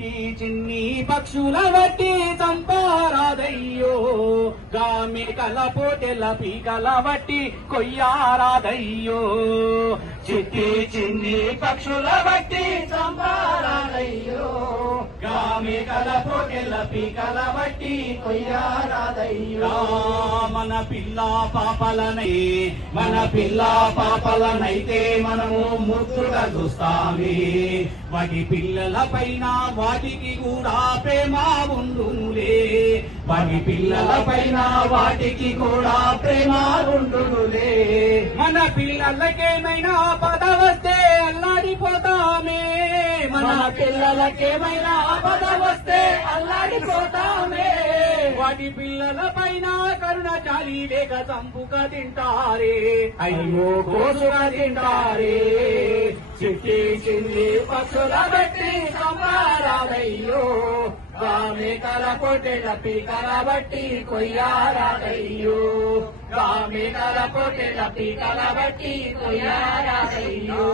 చిట్టి చిన్ని పక్షుల వట్టి చంపారాదయ్యో గామికల పోటెల పీకల వట్టి కొయ్యారాదయ్యో చిట్టి చిన్ని పక్షుల వట్టి చంపారాదయ్యో గామికల పోటెల పీకల వట్టి కొయ్యారాదయ్యో మన పిల్ల పాపలనైతే మనము ముద్దుగా చూస్తామే వాటి పిల్లల పైన వాటికి కూడా ప్రేమ ఉండునులే వాటి పిల్లల పైన వాటికి కూడా ప్రేమ ఉండునులే మన పిల్లలకేమైనా ఆపద వస్తే అల్లాడిపోతామే మన పిల్లలకేమైనా ఆపద వస్తే అల్లాడిపోతామే వాటి పిల్లల పైన కరుణ చాలి లేక చంపుగా తింటారే అయ్యో కోసుగా తింటారే చిట్టి చిన్ని పక్షుల బట్టి సంబారాదయ్యో గామికల పొట్టెల పీకల బట్టి కొయ్యారాదయ్యో గామికల పొట్టెల పీకల బట్టి కొయ్యారాదయ్యో